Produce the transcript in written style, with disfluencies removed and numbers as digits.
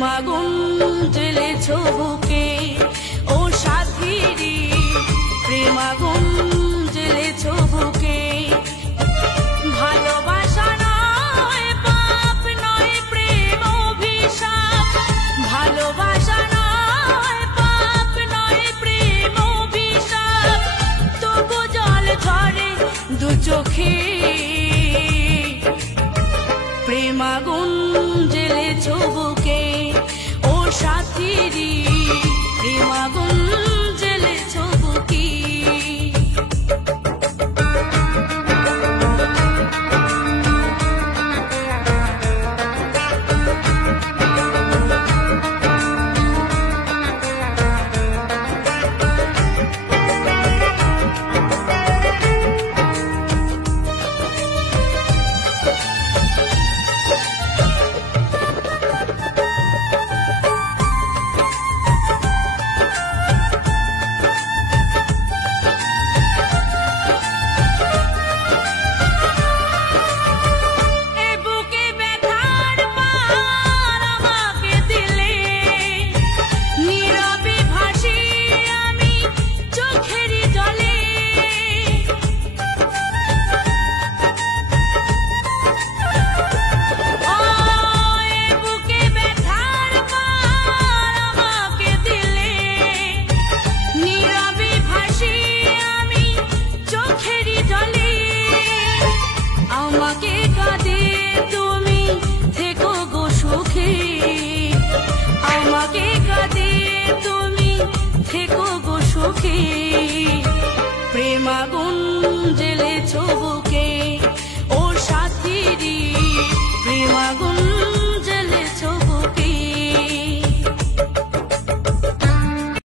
প্রেমাগুন জ্বেলেছ বুকে ও সাথীরি, প্রেমাগুন জ্বেলেছ বুকে। ভালোবাসা নয় পাপ নয় প্রেম অভিশাপ, ভালোবাসা নয় পাপ নয় প্রেম অভিশাপ, তবু জল ঝরে দু চোখে। প্রেমাগুন জ্বেলেছ বুকে ও সাথীরি, প্রেমাগুন